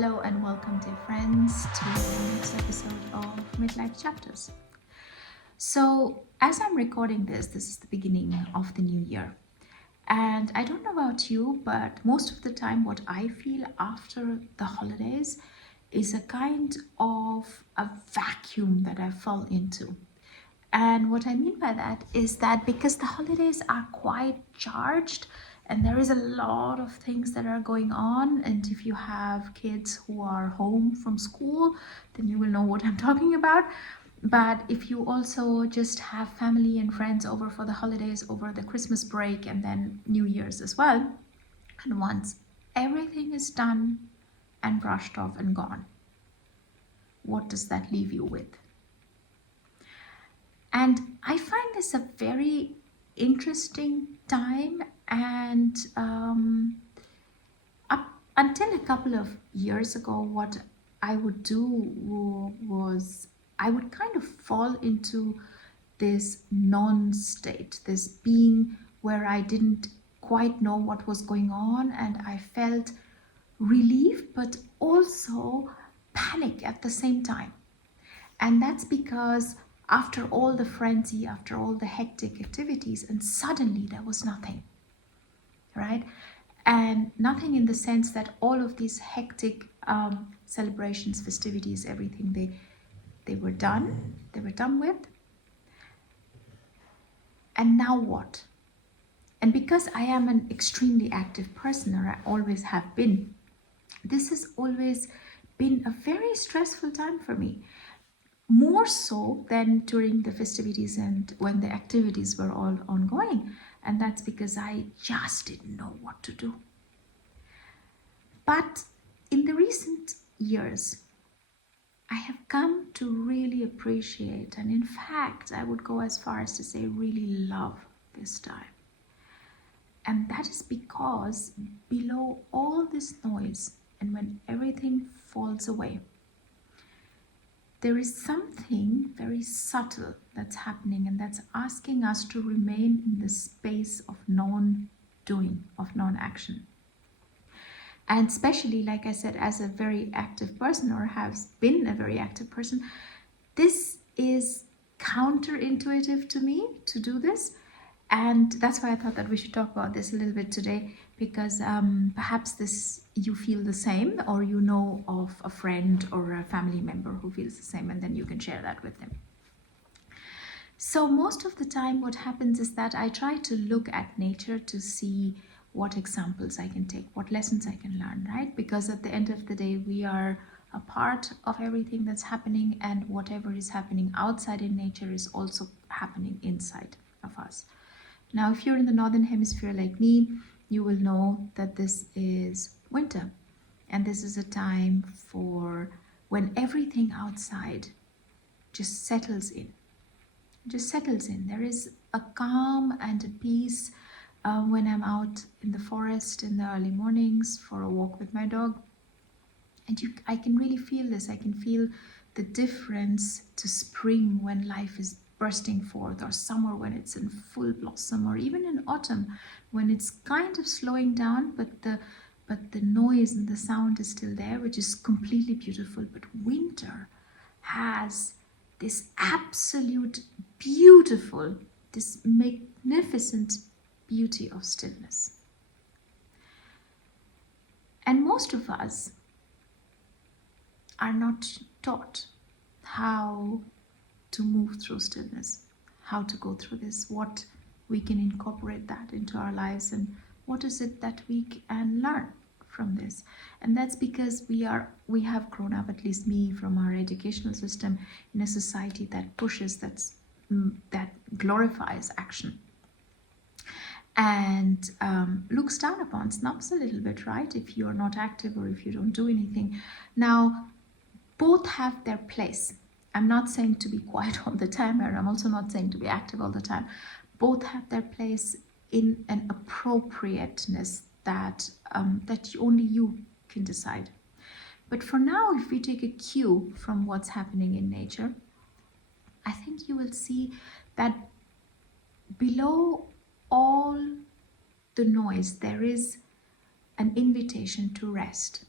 Hello and welcome, dear friends, to the next episode of Midlife Chapters. So, as I'm recording this is the beginning of the new year. And I don't know about you, but most of the time, what I feel after the holidays is a kind of a vacuum that I fall into. And what I mean by that is that because the holidays are quite charged and there is a lot of things that are going on, and if you have kids who are home from school, then you will know what I'm talking about. But if you also just have family and friends over for the holidays, over the Christmas break, and then New Year's as well, and once everything is done and brushed off and gone, what does that leave you with? And I find this a very interesting time. And up until a couple of years ago, what I would do was I would kind of fall into this non-state, this being where I didn't quite know what was going on, and I felt relief but also panic at the same time. And that's because after all the frenzy, after all the hectic activities, and suddenly there was nothing, right? And nothing in the sense that all of these hectic celebrations, festivities, everything, they were done. They were done with. And now what? And because I am an extremely active person, or I always have been, this has always been a very stressful time for me. More so than during the festivities and when the activities were all ongoing. And that's because I just didn't know what to do. But in the recent years, I have come to really appreciate, and in fact, I would go as far as to say really love this time. And that is because below all this noise, and when everything falls away, there is something very subtle that's happening, and that's asking us to remain in the space of non-doing, of non-action. And especially, like I said, as a very active person, or has been a very active person, this is counterintuitive to me to do this. And that's why I thought that we should talk about this a little bit today, because perhaps you feel the same, or you know of a friend or a family member who feels the same, and then you can share that with them. So most of the time what happens is that I try to look at nature to see what examples I can take, what lessons I can learn, right? Because at the end of the day, we are a part of everything that's happening, and whatever is happening outside in nature is also happening inside of us. Now, if you're in the Northern Hemisphere like me, you will know that this is winter. And this is a time for when everything outside just settles in. There is a calm and a peace when I'm out in the forest in the early mornings for a walk with my dog. And I can really feel this. I can feel the difference to spring when life is bursting forth, or summer when it's in full blossom, or even in autumn when it's kind of slowing down, but the noise and the sound is still there, which is completely beautiful. But winter has this absolute beautiful, this magnificent beauty of stillness. And most of us are not taught how to move through stillness, how to go through this, what we can incorporate that into our lives, and what is it that we can learn from this. And that's because we have grown up, at least me, from our educational system, in a society that pushes, that glorifies action, and looks down upon, snubs a little bit, right, if you're not active or if you don't do anything. Now, both have their place. I'm not saying to be quiet all the time, and I'm also not saying to be active all the time. Both have their place in an appropriateness that only you can decide. But for now, if we take a cue from what's happening in nature, I think you will see that below all the noise, there is an invitation to rest.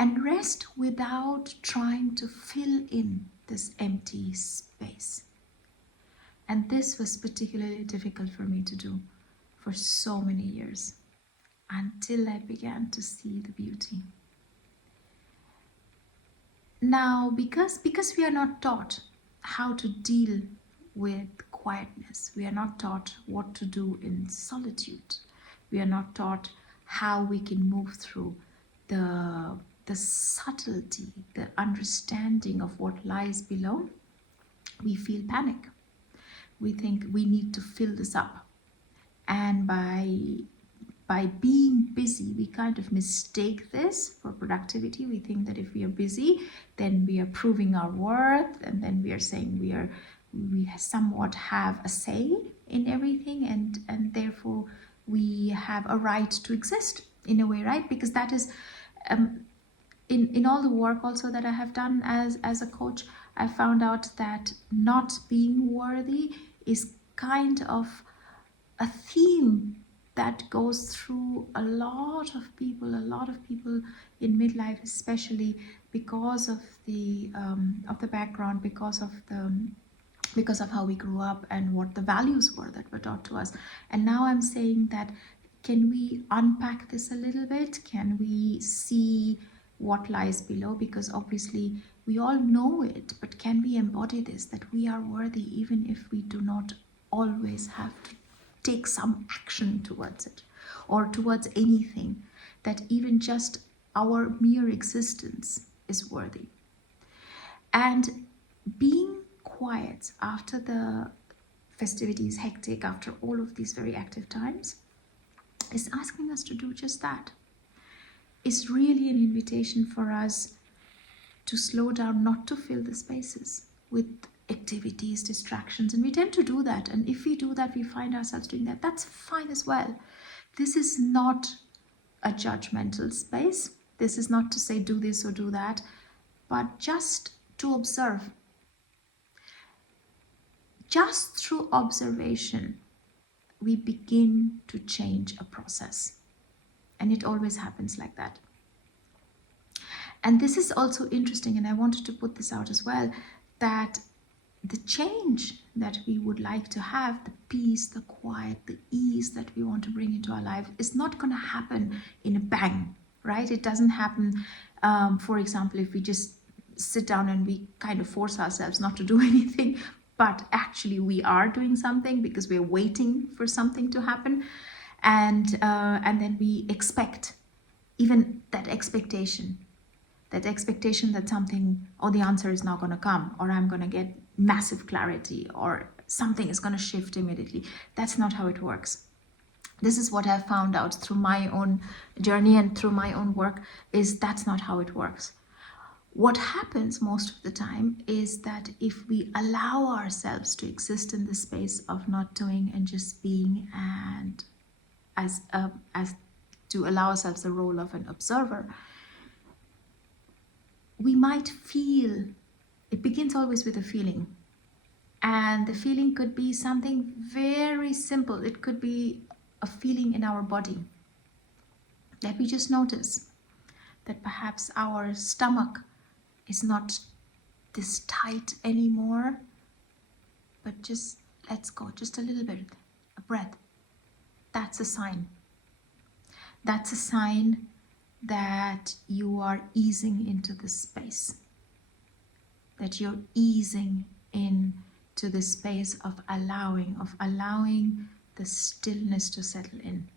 and rest without trying to fill in this empty space. And this was particularly difficult for me to do for so many years, until I began to see the beauty. Now, because we are not taught how to deal with quietness, we are not taught what to do in solitude, we are not taught how we can move through the subtlety, the understanding of what lies below, we feel panic. We think we need to fill this up. And by being busy, we kind of mistake this for productivity. We think that if we are busy, then we are proving our worth, and then we are saying we somewhat have a say in everything, and therefore we have a right to exist in a way, right? Because that is in all the work also that I have done as a coach, I found out that not being worthy is kind of a theme that goes through a lot of people in midlife, especially because of the background, because of how we grew up and what the values were that were taught to us. And now I'm saying that, can we unpack this a little bit? Can we see what lies below? Because obviously we all know it, but can we embody this, that we are worthy even if we do not always have to take some action towards it or towards anything, that even just our mere existence is worthy. And being quiet after the festivities, hectic, after all of these very active times, is asking us to do just that. It's really an invitation for us to slow down, not to fill the spaces with activities, distractions. And we tend to do that. And if we do that, we find ourselves doing that. That's fine as well. This is not a judgmental space. This is not to say do this or do that, but just to observe. Just through observation, we begin to change a process. And it always happens like that. And this is also interesting, and I wanted to put this out as well, that the change that we would like to have, the peace, the quiet, the ease that we want to bring into our life, is not going to happen in a bang, right? It doesn't happen, for example, if we just sit down and we kind of force ourselves not to do anything, but actually we are doing something because we're waiting for something to happen. And then we expect, even that expectation that something, or the answer is not going to come, or I'm going to get massive clarity, or something is going to shift immediately. That's not how it works. This is what I've found out through my own journey and through my own work, is that's not how it works. What happens most of the time is that if we allow ourselves to exist in the space of not doing and just being, and as to allow ourselves the role of an observer, we might feel, it begins always with a feeling. And the feeling could be something very simple. It could be a feeling in our body that we just notice that perhaps our stomach is not this tight anymore, but just let's go, just a little bit, a breath. That's a sign. That's a sign that you are easing into the space, that you're easing into the space of allowing the stillness to settle in.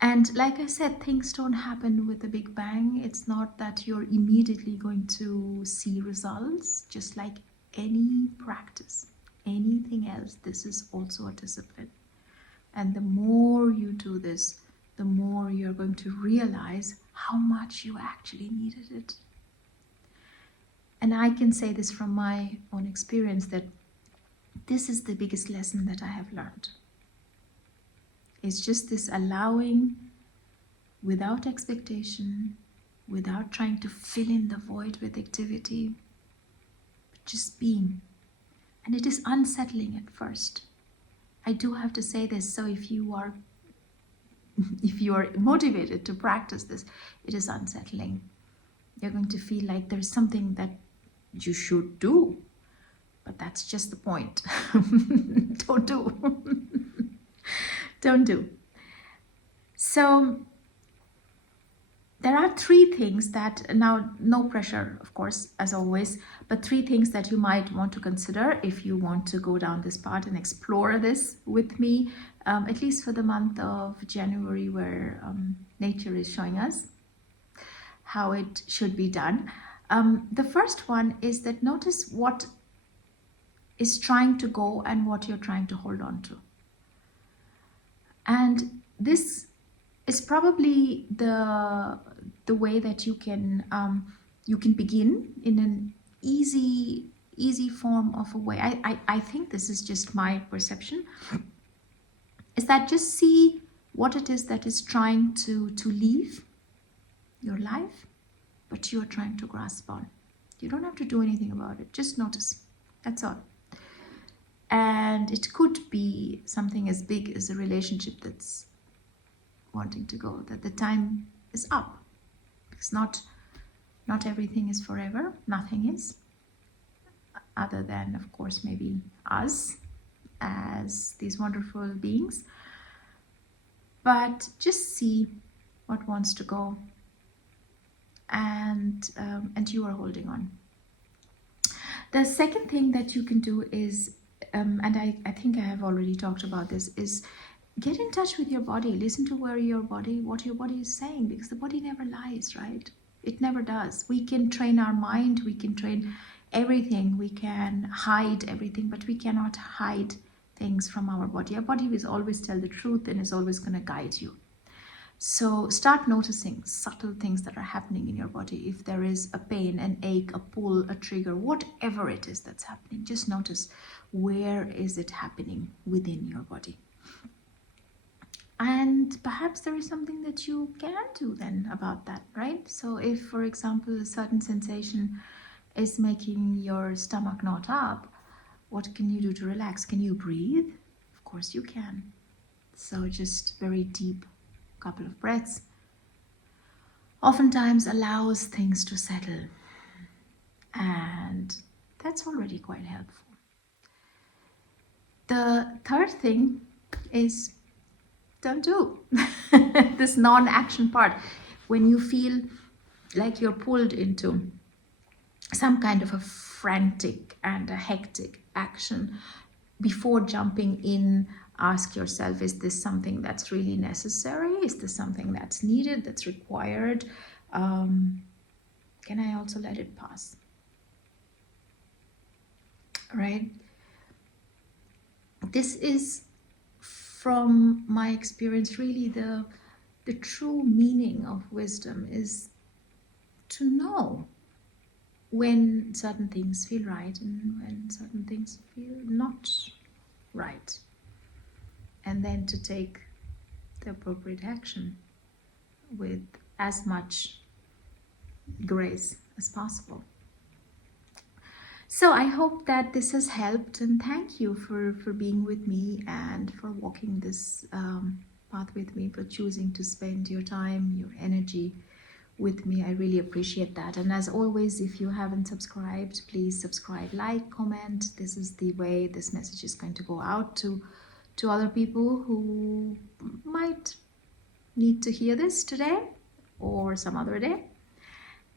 And like I said, things don't happen with a big bang. It's not that you're immediately going to see results. Just like any practice, anything else, this is also a discipline. And the more you do this, the more you're going to realize how much you actually needed it. And I can say this from my own experience, that this is the biggest lesson that I have learned. It's just this allowing, without expectation, without trying to fill in the void with activity, but just being. And it is unsettling at first. I do have to say this, so if you are if you are motivated to practice this, it is unsettling. You're going to feel like there's something that you should do, but that's just the point. Don't do. Don't do. So there are three things that, now no pressure, of course, as always, but three things that you might want to consider if you want to go down this path and explore this with me, at least for the month of January, where nature is showing us how it should be done. The first one is that notice what is trying to go and what you're trying to hold on to. And this is probably the way that you can begin in an easy form of a way. I think this is just my perception, is that just see what it is that is trying to leave your life, but you're trying to grasp on. You don't have to do anything about it, just notice. That's all. And it could be something as big as a relationship that's wanting to go, that the time is up. Because not everything is forever. Nothing is. Other than, of course, maybe us as these wonderful beings. But just see what wants to go, and you are holding on. The second thing that you can do is, and I think I have already talked about this, is get in touch with your body. Listen to what your body is saying, because the body never lies, right? It never does. We can train our mind, we can train everything, we can hide everything, but we cannot hide things from our body. Our body will always tell the truth and is always going to guide you. So start noticing subtle things that are happening in your body. If there is a pain, an ache, a pull, a trigger, whatever it is that's happening, just notice, where is it happening within your body? And perhaps there is something that you can do then about that, right? So if, for example, a certain sensation is making your stomach knot up, what can you do to relax? Can you breathe? Of course you can. So just very deep couple of breaths oftentimes allows things to settle, and that's already quite helpful. The third thing is, don't do this non-action part. When you feel like you're pulled into some kind of a frantic and a hectic action, before jumping in, ask yourself, is this something that's really necessary? Is this something that's needed, that's required? Can I also let it pass? Right? This is, from my experience, really the true meaning of wisdom is to know when certain things feel right and when certain things feel not right. And then to take the appropriate action with as much grace as possible. So I hope that this has helped, and thank you for being with me and for walking this path with me, for choosing to spend your time, your energy with me. I really appreciate that. And as always, if you haven't subscribed, please subscribe, like, comment. This is the way this message is going to go out to other people who might need to hear this today or some other day.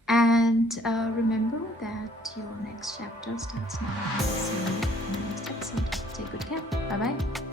And remember that your next chapter starts now. See you in the next episode. Take good care. Bye bye.